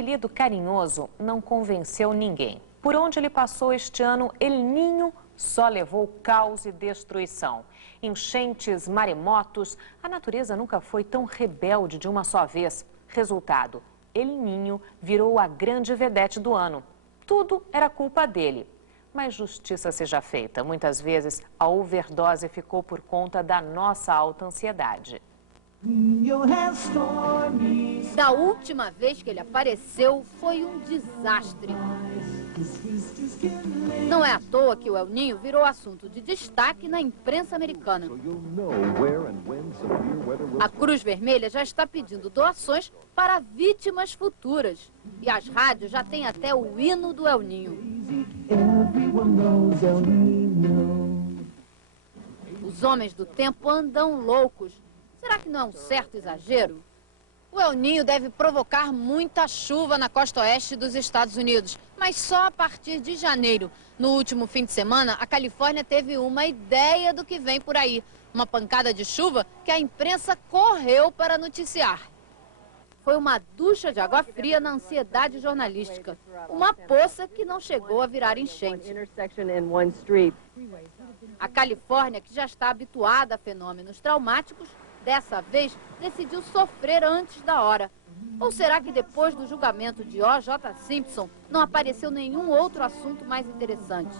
apelido carinhoso não convenceu ninguém. Por onde ele passou este ano, El Niño só levou caos e destruição. Enchentes, maremotos, a natureza nunca foi tão rebelde de uma só vez. Resultado, El Niño virou a grande vedete do ano. Tudo era culpa dele. Mas justiça seja feita. Muitas vezes a overdose ficou por conta da nossa alta ansiedade. Da última vez que ele apareceu, foi um desastre. Não é à toa que o El Niño virou assunto de destaque na imprensa americana. A Cruz Vermelha já está pedindo doações para vítimas futuras. E as rádios já têm até o hino do El Niño. Os homens do tempo andam loucos. Será que não é um certo exagero? O El Niño deve provocar muita chuva na costa oeste dos Estados Unidos, mas só a partir de janeiro. No último fim de semana, a Califórnia teve uma ideia do que vem por aí. Uma pancada de chuva que a imprensa correu para noticiar. Foi uma ducha de água fria na ansiedade jornalística. Uma poça que não chegou a virar enchente. A Califórnia, que já está habituada a fenômenos traumáticos, dessa vez decidiu sofrer antes da hora. Ou será que depois do julgamento de O.J. Simpson não apareceu nenhum outro assunto mais interessante?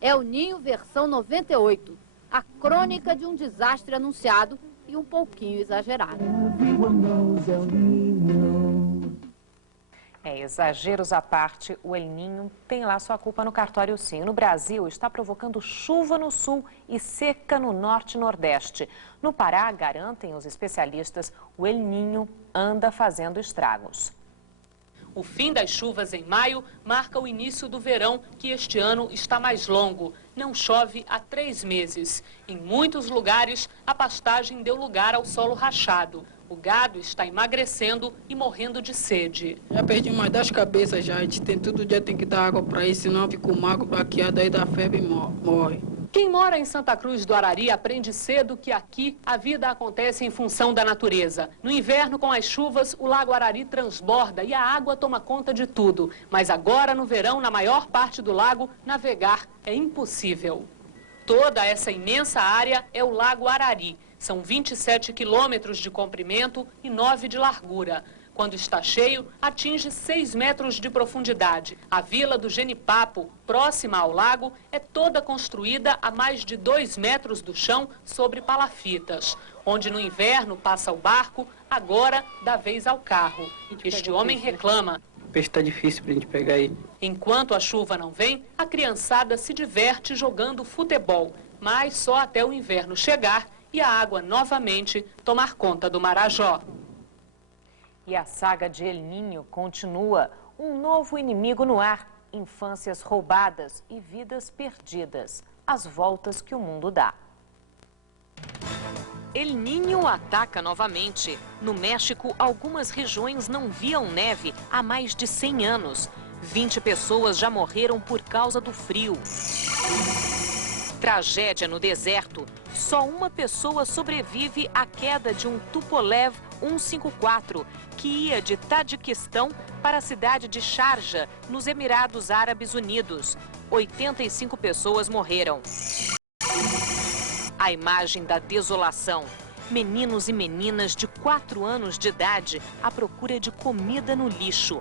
El Niño versão 98, a crônica de um desastre anunciado e um pouquinho exagerado. Exageros à parte, o El Niño tem lá sua culpa no cartório sim. No Brasil, está provocando chuva no sul e seca no norte e nordeste. No Pará, garantem os especialistas, o El Niño anda fazendo estragos. O fim das chuvas em maio marca o início do verão, que este ano está mais longo. Não chove há 3 meses. Em muitos lugares, a pastagem deu lugar ao solo rachado. O gado está emagrecendo e morrendo de sede. Já perdi mais das cabeças já. A gente todo dia tem que dar água para isso, senão fica magro, baqueado, aí dá febre e morre. Quem mora em Santa Cruz do Arari aprende cedo que aqui a vida acontece em função da natureza. No inverno, com as chuvas, o Lago Arari transborda e a água toma conta de tudo. Mas agora, no verão, na maior parte do lago, navegar é impossível. Toda essa imensa área é o Lago Arari. São 27 quilômetros de comprimento e 9 de largura. Quando está cheio, atinge 6 metros de profundidade. A vila do Genipapo, próxima ao lago, é toda construída a mais de 2 metros do chão sobre palafitas. Onde no inverno passa o barco, agora dá vez ao carro. Este homem reclama. O peixe está difícil para a gente pegar aí. Enquanto a chuva não vem, a criançada se diverte jogando futebol. Mas só até o inverno chegar e a água novamente tomar conta do Marajó. E a saga de El Niño continua. Um novo inimigo no ar, infâncias roubadas e vidas perdidas. As voltas que o mundo dá. El Niño ataca novamente. No México, algumas regiões não viam neve há mais de 100 anos. 20 pessoas já morreram por causa do frio. Tragédia no deserto. Só uma pessoa sobrevive à queda de um Tupolev 154, que ia de Tadiquistão para a cidade de Sharjah, nos Emirados Árabes Unidos. 85 pessoas morreram. A imagem da desolação. Meninos e meninas de 4 anos de idade à procura de comida no lixo.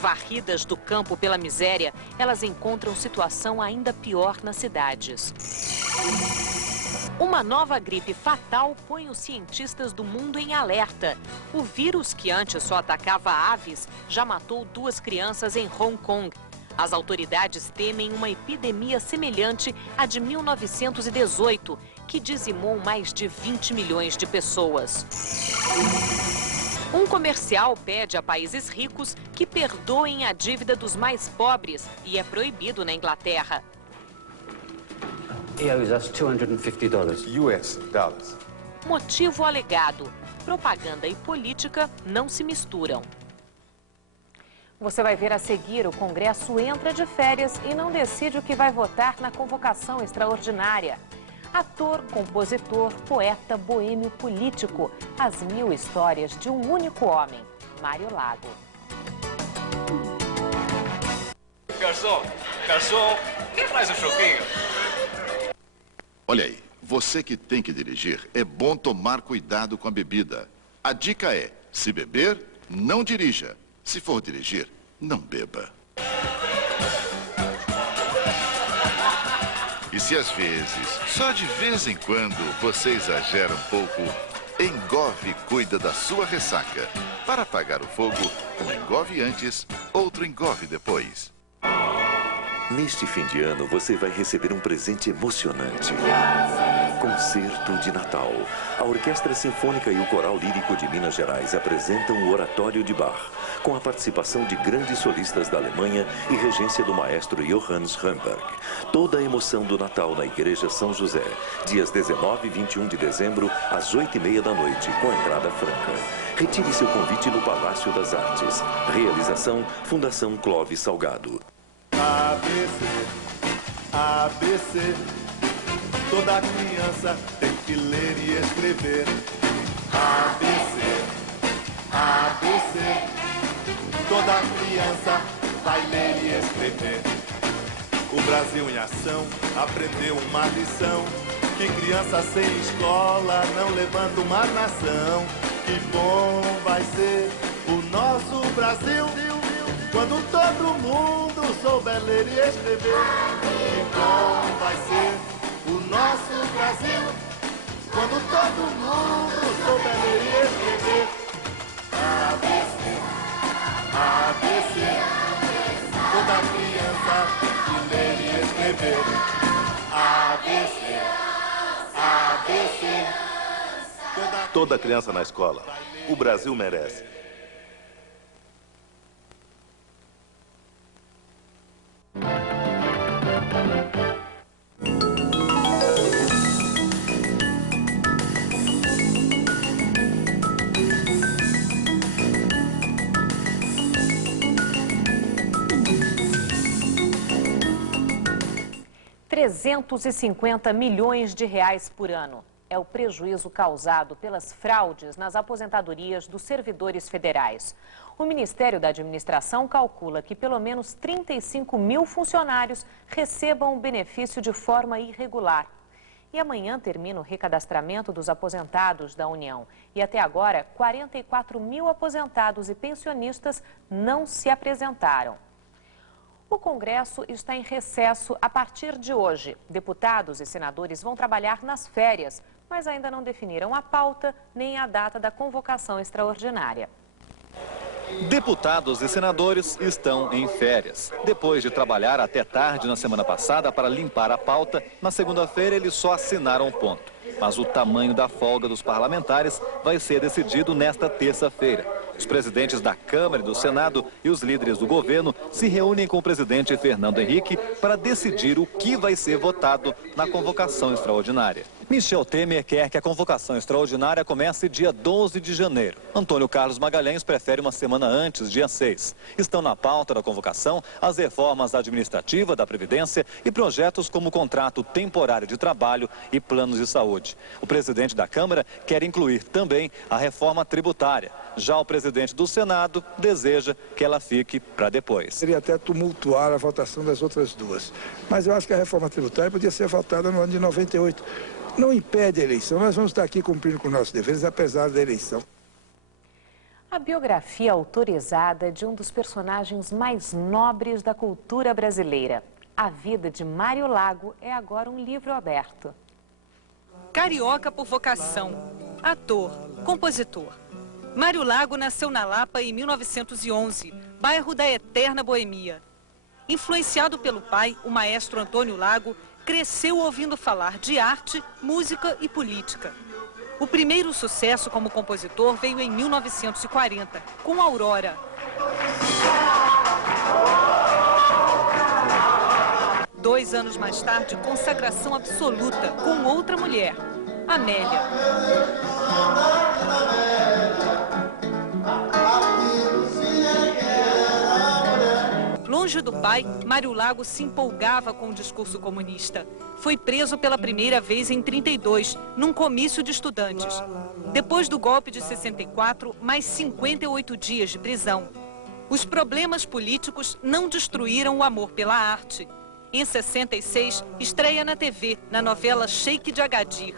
Varridas do campo pela miséria, elas encontram situação ainda pior nas cidades. Uma nova gripe fatal põe os cientistas do mundo em alerta. O vírus, que antes só atacava aves, já matou 2 crianças em Hong Kong. As autoridades temem uma epidemia semelhante à de 1918, que dizimou mais de 20 milhões de pessoas. Um comercial pede a países ricos que perdoem a dívida dos mais pobres e é proibido na Inglaterra. He owes us $250 US dollars. Motivo alegado: propaganda e política não se misturam. Você vai ver a seguir, o Congresso entra de férias e não decide o que vai votar na convocação extraordinária. Ator, compositor, poeta, boêmio político. As 1000 histórias de um único homem, Mário Lago. Garçom, garçom, quem traz o choquinho? Olha aí, você que tem que dirigir, é bom tomar cuidado com a bebida. A dica é, se beber, não dirija. Se for dirigir, não beba. E se às vezes, só de vez em quando, você exagera um pouco, Engove cuida da sua ressaca. Para apagar o fogo, um engove antes, outro engove depois. Neste fim de ano, você vai receber um presente emocionante. Concerto de Natal. A Orquestra Sinfônica e o Coral Lírico de Minas Gerais apresentam o Oratório de Bach, com a participação de grandes solistas da Alemanha e regência do maestro Johannes Röhnberg. Toda a emoção do Natal na Igreja São José, dias 19 e 21 de dezembro, às 8h30 da noite, com entrada franca. Retire seu convite no Palácio das Artes. Realização, Fundação Clóvis Salgado. ABC, ABC, toda criança tem que ler e escrever. ABC, ABC, toda criança vai ler e escrever. O Brasil em ação aprendeu uma lição, que criança sem escola não levanta uma nação. Que bom vai ser o nosso Brasil quando todo mundo souber ler e escrever. Que bom vai ser o nosso Brasil quando todo mundo souber ler e escrever. ABC, ABC, toda criança tem que ler e escrever. ABC, ABC, toda criança na escola. O Brasil merece. R$350 milhões por ano. É o prejuízo causado pelas fraudes nas aposentadorias dos servidores federais. O Ministério da Administração calcula que pelo menos 35 mil funcionários recebam o benefício de forma irregular. E amanhã termina o recadastramento dos aposentados da União. E até agora, 44 mil aposentados e pensionistas não se apresentaram. O Congresso está em recesso a partir de hoje. Deputados e senadores vão trabalhar nas férias, mas ainda não definiram a pauta nem a data da convocação extraordinária. Deputados e senadores estão em férias. Depois de trabalhar até tarde na semana passada para limpar a pauta, na segunda-feira eles só assinaram um ponto. Mas o tamanho da folga dos parlamentares vai ser decidido nesta terça-feira. Os presidentes da Câmara e do Senado e os líderes do governo se reúnem com o presidente Fernando Henrique para decidir o que vai ser votado na convocação extraordinária. Michel Temer quer que a convocação extraordinária comece dia 12 de janeiro. Antônio Carlos Magalhães prefere uma semana antes, dia 6. Estão na pauta da convocação as reformas administrativa, da Previdência e projetos como o contrato temporário de trabalho e planos de saúde. O presidente da Câmara quer incluir também a reforma tributária. Já o presidente do Senado deseja que ela fique para depois. Seria até tumultuar a votação das outras duas. Mas eu acho que a reforma tributária podia ser votada no ano de 98. Não impede a eleição, nós vamos estar aqui cumprindo com nossos deveres, apesar da eleição. A biografia autorizada de um dos personagens mais nobres da cultura brasileira. A vida de Mário Lago é agora um livro aberto. Carioca por vocação, ator, compositor. Mário Lago nasceu na Lapa em 1911, bairro da eterna boemia. Influenciado pelo pai, o maestro Antônio Lago, cresceu ouvindo falar de arte, música e política. O primeiro sucesso como compositor veio em 1940, com Aurora. Dois anos mais tarde, consagração absoluta com outra mulher, Amélia. Longe do pai, Mário Lago se empolgava com o discurso comunista. Foi preso pela primeira vez em 32, num comício de estudantes. Depois do golpe de 64, mais 58 dias de prisão. Os problemas políticos não destruíram o amor pela arte. Em 66, estreia na TV, na novela Sheik de Agadir.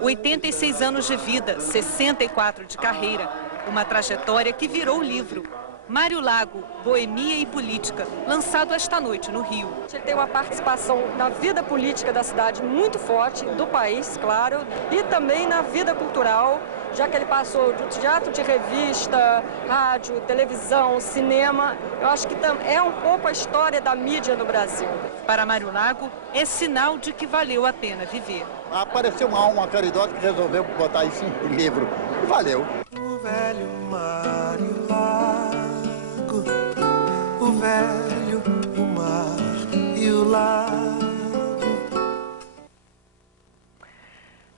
86 anos de vida, 64 de carreira. Uma trajetória que virou livro. Mário Lago, Boemia e Política, lançado esta noite no Rio. Ele tem uma participação na vida política da cidade muito forte, do país, claro, e também na vida cultural, já que ele passou do teatro de revista, rádio, televisão, cinema. Eu acho que é um pouco a história da mídia no Brasil. Para Mário Lago, é sinal de que valeu a pena viver. Apareceu uma alma caridosa que resolveu botar isso em livro. E valeu. O velho Mário Lago, o velho, o mar e o lago.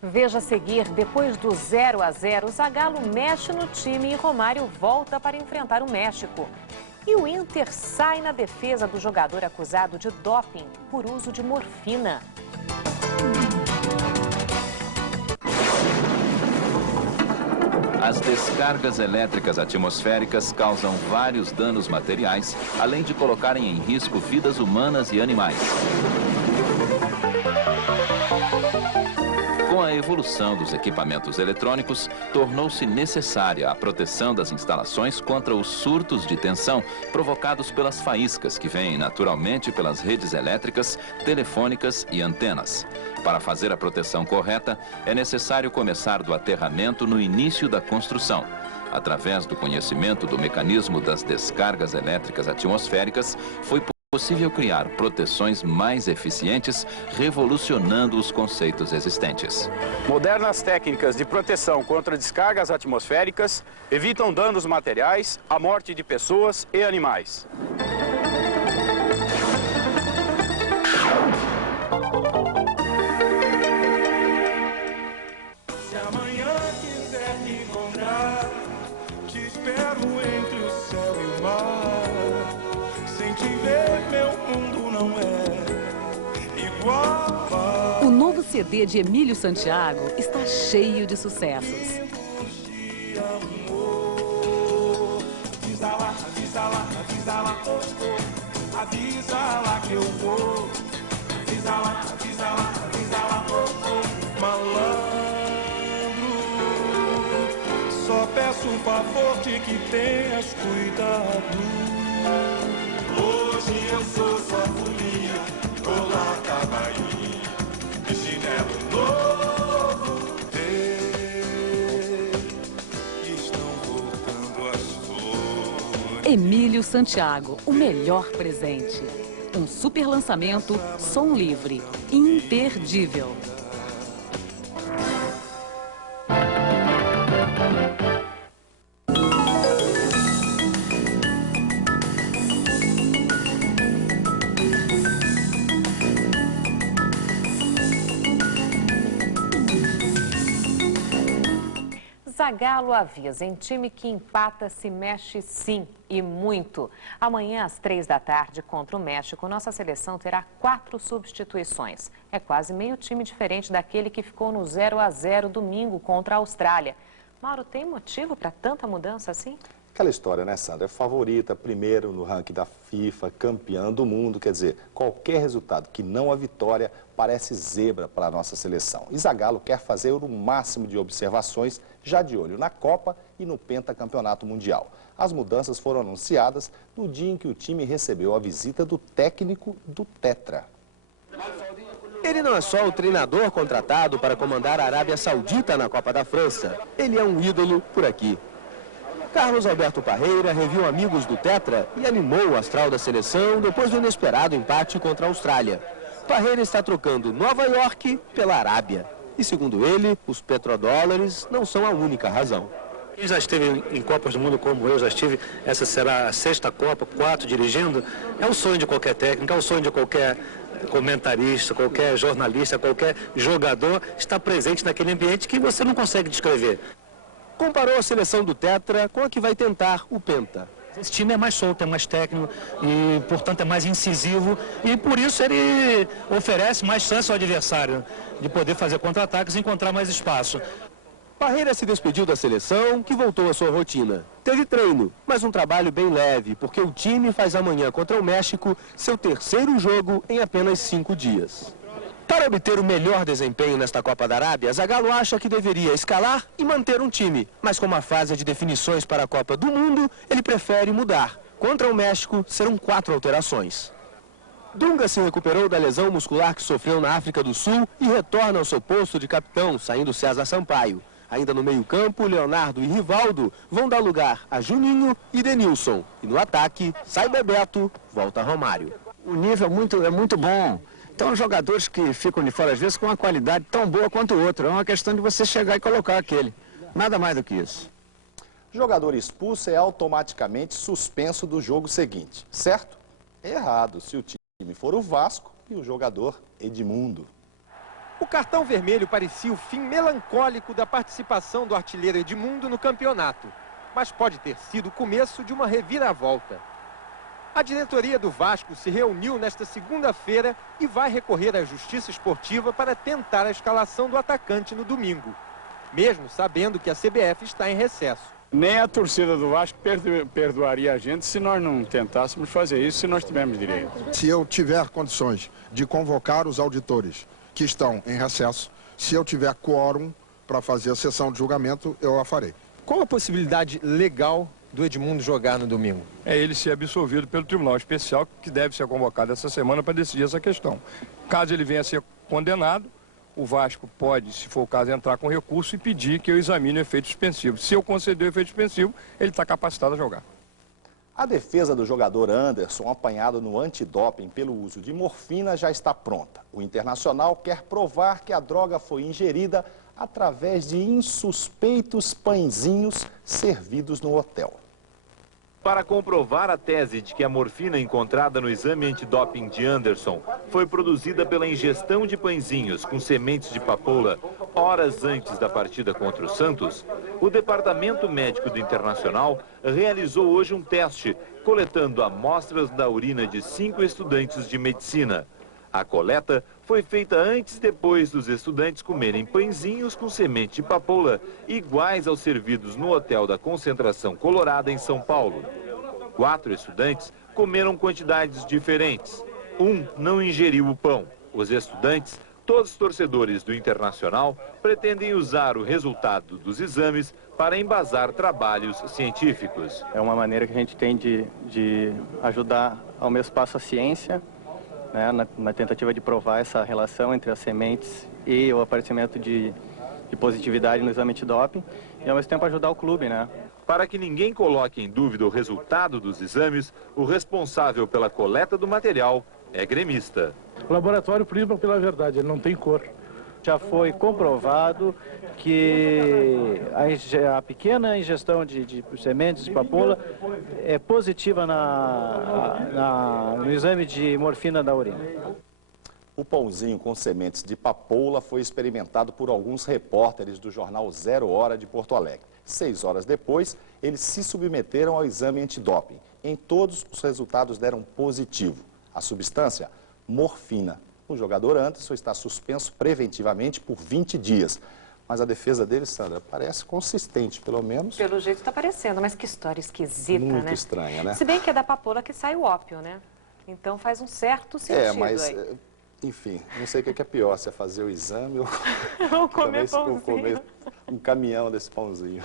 Veja a seguir, depois do 0-0, Zagallo mexe no time e Romário volta para enfrentar o México. E o Inter sai na defesa do jogador acusado de doping por uso de morfina. As descargas elétricas atmosféricas causam vários danos materiais, além de colocarem em risco vidas humanas e animais. Com a evolução dos equipamentos eletrônicos, tornou-se necessária a proteção das instalações contra os surtos de tensão provocados pelas faíscas que vêm naturalmente pelas redes elétricas, telefônicas e antenas. Para fazer a proteção correta, é necessário começar do aterramento no início da construção. Através do conhecimento do mecanismo das descargas elétricas atmosféricas, foi possível criar proteções mais eficientes, revolucionando os conceitos existentes. Modernas técnicas de proteção contra descargas atmosféricas evitam danos materiais, a morte de pessoas e animais. Se amanhã quiser me encontrar, te espero entre o céu e o mar. Sem te ver, meu mundo não é igual a... O novo CD de Emílio Santiago está cheio de sucessos. Avisa lá, avisa lá, avisa lá, oh, oh. Avisa lá que eu vou. Avisa lá, avisa lá, avisa lá, oh, oh. Malandro, só peço um favor de que tenhas cuidado. Hoje eu sou sua folia, colata Bahia, de chinelo novo. Estão voltando as flores. Emílio Santiago, o melhor presente. Um super lançamento, som livre, imperdível. Zagallo avisa, em time que empata se mexe sim, e muito. Amanhã às 3 da tarde contra o México, nossa seleção terá 4 substituições. É quase meio time diferente daquele que ficou no 0-0 domingo contra a Austrália. Mauro, tem motivo para tanta mudança assim? Aquela história, né, Sandra? É favorita, primeiro no ranking da FIFA, campeã do mundo. Quer dizer, qualquer resultado que não a vitória parece zebra para a nossa seleção. E Zagallo quer fazer o máximo de observações, já de olho na Copa e no Pentacampeonato Mundial. As mudanças foram anunciadas no dia em que o time recebeu a visita do técnico do Tetra. Ele não é só o treinador contratado para comandar a Arábia Saudita na Copa da França. Ele é um ídolo por aqui. Carlos Alberto Parreira reviu amigos do Tetra e animou o astral da seleção depois do inesperado empate contra a Austrália. Parreira está trocando Nova York pela Arábia. E segundo ele, os petrodólares não são a única razão. Quem já esteve em Copas do Mundo como eu já estive, essa será a 6ª Copa, 4 dirigindo, é o sonho de qualquer técnico, é o sonho de qualquer comentarista, qualquer jornalista, qualquer jogador estar presente naquele ambiente que você não consegue descrever. Comparou a seleção do Tetra com a que vai tentar o Penta. Esse time é mais solto, é mais técnico e, portanto, é mais incisivo e, por isso, ele oferece mais chance ao adversário de poder fazer contra-ataques e encontrar mais espaço. Parreira se despediu da seleção, que voltou à sua rotina. Teve treino, mas um trabalho bem leve, porque o time faz amanhã contra o México seu terceiro jogo em apenas 5 dias. Para obter o melhor desempenho nesta Copa da Arábia, Zagallo acha que deveria escalar e manter um time. Mas como a fase é de definições para a Copa do Mundo, ele prefere mudar. Contra o México, serão 4 alterações. Dunga se recuperou da lesão muscular que sofreu na África do Sul e retorna ao seu posto de capitão, saindo César Sampaio. Ainda no meio-campo, Leonardo e Rivaldo vão dar lugar a Juninho e Denilson. E no ataque, sai Bebeto, volta Romário. O nível é muito bom. Então, jogadores que ficam de fora, às vezes, com uma qualidade tão boa quanto o outro. É uma questão de você chegar e colocar aquele. Nada mais do que isso. Jogador expulso é automaticamente suspenso do jogo seguinte, certo? Errado, se o time for o Vasco e o jogador Edmundo. O cartão vermelho parecia o fim melancólico da participação do artilheiro Edmundo no campeonato, mas pode ter sido o começo de uma reviravolta. A diretoria do Vasco se reuniu nesta segunda-feira e vai recorrer à Justiça Esportiva para tentar a escalação do atacante no domingo, mesmo sabendo que a CBF está em recesso. Nem a torcida do Vasco perdoaria a gente se nós não tentássemos fazer isso, se nós tivermos direito. Se eu tiver condições de convocar os auditores que estão em recesso, se eu tiver quórum para fazer a sessão de julgamento, eu a farei. Qual a possibilidade legal do Edmundo jogar no domingo? É ele ser absolvido pelo Tribunal Especial, que deve ser convocado essa semana para decidir essa questão. Caso ele venha a ser condenado, o Vasco pode, se for o caso, entrar com recurso e pedir que eu examine o efeito suspensivo. Se eu conceder o efeito suspensivo, ele está capacitado a jogar. A defesa do jogador Anderson, apanhado no antidoping pelo uso de morfina, já está pronta. O Internacional quer provar que a droga foi ingerida através de insuspeitos pãezinhos servidos no hotel. Para comprovar a tese de que a morfina encontrada no exame antidoping de Anderson foi produzida pela ingestão de pãezinhos com sementes de papoula horas antes da partida contra o Santos, o Departamento Médico do Internacional realizou hoje um teste, coletando amostras da urina de 5 estudantes de medicina. A coleta foi feita antes e depois dos estudantes comerem pãezinhos com semente de papoula, iguais aos servidos no Hotel da Concentração Colorada, em São Paulo. 4 estudantes comeram quantidades diferentes. Um não ingeriu o pão. Os estudantes, todos torcedores do Internacional, pretendem usar o resultado dos exames para embasar trabalhos científicos. É uma maneira que a gente tem de ajudar ao mesmo passo a ciência, né, na tentativa de provar essa relação entre as sementes e o aparecimento de positividade no exame antidoping, e ao mesmo tempo ajudar o clube, né? Para que ninguém coloque em dúvida o resultado dos exames, o responsável pela coleta do material é gremista. O laboratório prima pela verdade, ele não tem cor. Já foi comprovado que a pequena ingestão de sementes de papoula é positiva no exame de morfina da urina. O pãozinho com sementes de papoula foi experimentado por alguns repórteres do jornal 0 Hora de Porto Alegre. 6 horas depois, eles se submeteram ao exame antidoping. Em todos, os resultados deram positivo. A substância, morfina. O jogador Anderson está suspenso preventivamente por 20 dias. Mas a defesa dele, Sandra, parece consistente, pelo menos. Pelo jeito está parecendo, mas que história esquisita, né? Muito estranha, né? Se bem que é da papoula que sai o ópio, né? Então faz um certo sentido aí. Enfim, não sei o que é pior, se é fazer o exame ou comer pãozinho. Comer um caminhão desse pãozinho.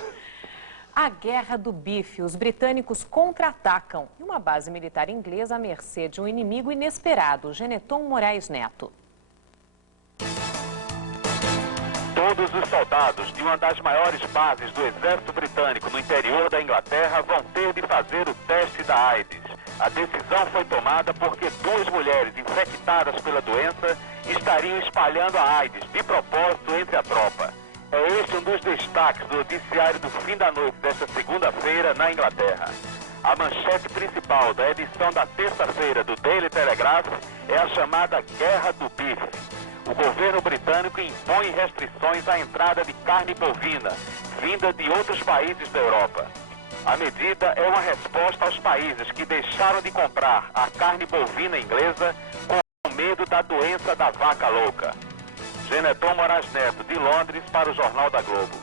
A guerra do bife. Os britânicos contra-atacam e uma base militar inglesa à mercê de um inimigo inesperado, Geneton Moraes Neto. Todos os soldados de uma das maiores bases do exército britânico no interior da Inglaterra vão ter de fazer o teste da AIDS. A decisão foi tomada porque 2 mulheres infectadas pela doença estariam espalhando a AIDS de propósito entre a tropa. É este um dos destaques do noticiário do fim da noite desta segunda-feira na Inglaterra. A manchete principal da edição da terça-feira do Daily Telegraph é a chamada Guerra do Bife. O governo britânico impõe restrições à entrada de carne bovina, vinda de outros países da Europa. A medida é uma resposta aos países que deixaram de comprar a carne bovina inglesa com medo da doença da vaca louca. Geneton Moraes Neto, de Londres, para o Jornal da Globo.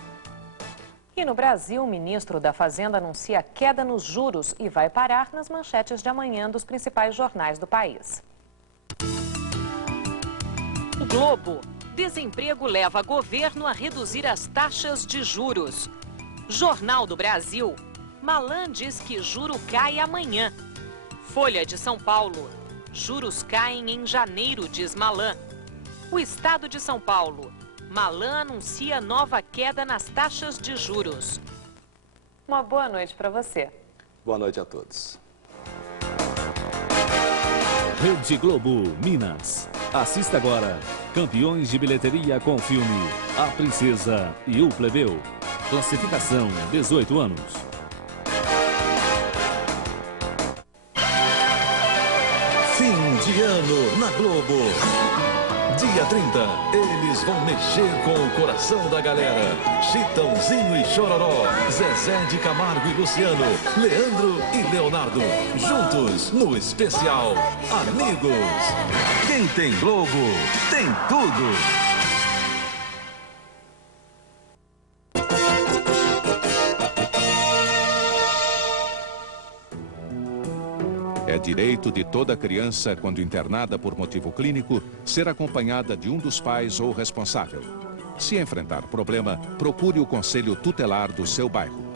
E no Brasil, o ministro da Fazenda anuncia queda nos juros e vai parar nas manchetes de amanhã dos principais jornais do país. O Globo. Desemprego leva governo a reduzir as taxas de juros. Jornal do Brasil. Malan diz que juro cai amanhã. Folha de São Paulo. Juros caem em janeiro, diz Malan. O Estado de São Paulo. Malan anuncia nova queda nas taxas de juros. Uma boa noite para você. Boa noite a todos. Rede Globo, Minas. Assista agora. Campeões de bilheteria com o filme A Princesa e o Plebeu. Classificação 18 anos. Fim de ano na Globo. Dia 30, eles vão mexer com o coração da galera. Chitãozinho e Chororó, Zezé de Camargo e Luciano, Leandro e Leonardo, juntos no especial Amigos. Quem tem Globo, tem tudo. É direito de toda criança, quando internada por motivo clínico, ser acompanhada de um dos pais ou responsável. Se enfrentar problema, procure o conselho tutelar do seu bairro.